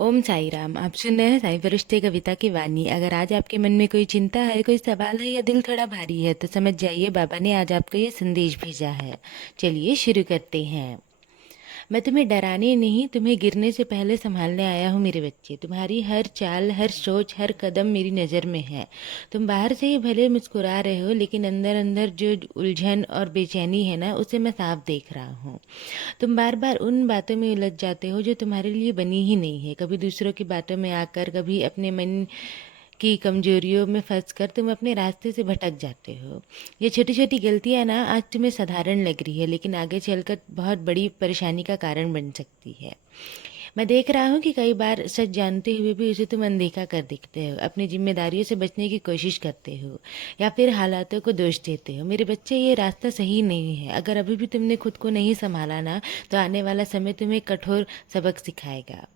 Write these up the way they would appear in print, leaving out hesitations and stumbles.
ओम साई राम। आप सुन रहे हैं साई फरिश्ते कविता की वाणी। अगर आज आपके मन में कोई चिंता है, कोई सवाल है या दिल थोड़ा भारी है, तो समझ जाइए बाबा ने आज आपको ये संदेश भेजा है। चलिए शुरू करते हैं। मैं तुम्हें डराने नहीं, तुम्हें गिरने से पहले संभालने आया हूँ मेरे बच्चे। तुम्हारी हर चाल, हर सोच, हर कदम मेरी नज़र में है। तुम बाहर से ही भले मुस्कुरा रहे हो, लेकिन अंदर अंदर जो उलझन और बेचैनी है ना, उसे मैं साफ देख रहा हूँ। तुम बार बार उन बातों में उलझ जाते हो जो तुम्हारे लिए बनी ही नहीं है। कभी दूसरों की बातों में आकर, कभी अपने मन की कमजोरियों में फंस कर तुम अपने रास्ते से भटक जाते हो। ये छोटी छोटी गलतियां ना आज तुम्हें साधारण लग रही है, लेकिन आगे चलकर बहुत बड़ी परेशानी का कारण बन सकती है। मैं देख रहा हूँ कि कई बार सच जानते हुए भी उसे तुम अनदेखा कर देते हो, अपनी जिम्मेदारियों से बचने की कोशिश करते हो या फिर हालातों को दोष देते हो। मेरे बच्चे, ये रास्ता सही नहीं है। अगर अभी भी तुमने खुद को नहीं संभाला ना, तो आने वाला समय तुम्हें कठोर सबक सिखाएगा।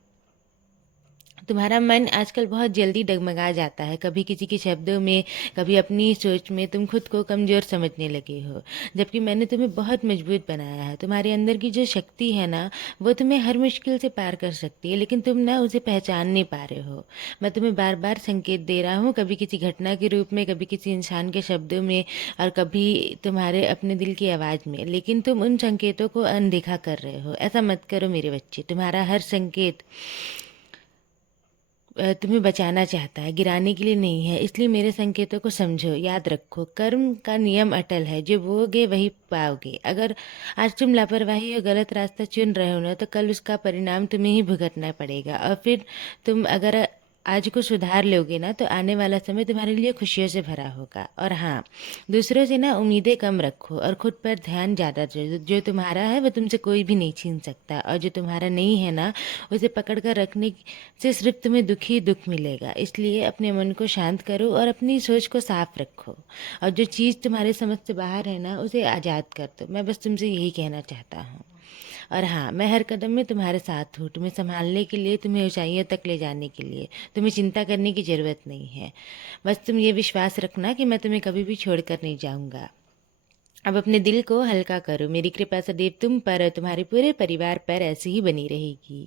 तुम्हारा मन आजकल बहुत जल्दी डगमगा जाता है, कभी किसी के शब्दों में, कभी अपनी सोच में तुम खुद को कमज़ोर समझने लगे हो, जबकि मैंने तुम्हें बहुत मजबूत बनाया है। तुम्हारे अंदर की जो शक्ति है ना, वो तुम्हें हर मुश्किल से पार कर सकती है, लेकिन तुम ना उसे पहचान नहीं पा रहे हो। मैं तुम्हें बार बार संकेत दे रहा हूँ, कभी किसी घटना के रूप में, कभी किसी इंसान के शब्दों में, और कभी तुम्हारे अपने दिल की आवाज़ में, लेकिन तुम उन संकेतों को अनदेखा कर रहे हो। ऐसा मत करो मेरे बच्चे। तुम्हारा हर संकेत तुम्हें बचाना चाहता है, गिराने के लिए नहीं है। इसलिए मेरे संकेतों को समझो, याद रखो। कर्म का नियम अटल है, जो बोओगे वही पाओगे। अगर आज तुम लापरवाही और गलत रास्ता चुन रहे हो ना, तो कल उसका परिणाम तुम्हें ही भुगतना पड़ेगा। और फिर तुम अगर आज को सुधार लोगे ना, तो आने वाला समय तुम्हारे लिए खुशियों से भरा होगा। और हाँ, दूसरों से ना उम्मीदें कम रखो और खुद पर ध्यान ज़्यादा दो। जो तुम्हारा है वो तुमसे कोई भी नहीं छीन सकता, और जो तुम्हारा नहीं है ना, उसे पकड़ कर रखने से सिर्फ तुम्हें दुख ही दुख मिलेगा। इसलिए अपने मन को शांत करो और अपनी सोच को साफ रखो, और जो चीज़ तुम्हारे समझ से बाहर है ना, उसे आज़ाद कर दो। मैं बस तुमसे यही कहना चाहता हूँ। और हाँ, मैं हर कदम में तुम्हारे साथ हूँ, तुम्हें संभालने के लिए, तुम्हें ऊंचाइयों तक ले जाने के लिए। तुम्हें चिंता करने की ज़रूरत नहीं है। बस तुम ये विश्वास रखना कि मैं तुम्हें कभी भी छोड़ कर नहीं जाऊँगा। अब अपने दिल को हल्का करो। मेरी कृपा सदैव तुम पर और तुम्हारे पूरे परिवार पर ऐसी ही बनी रहेगी।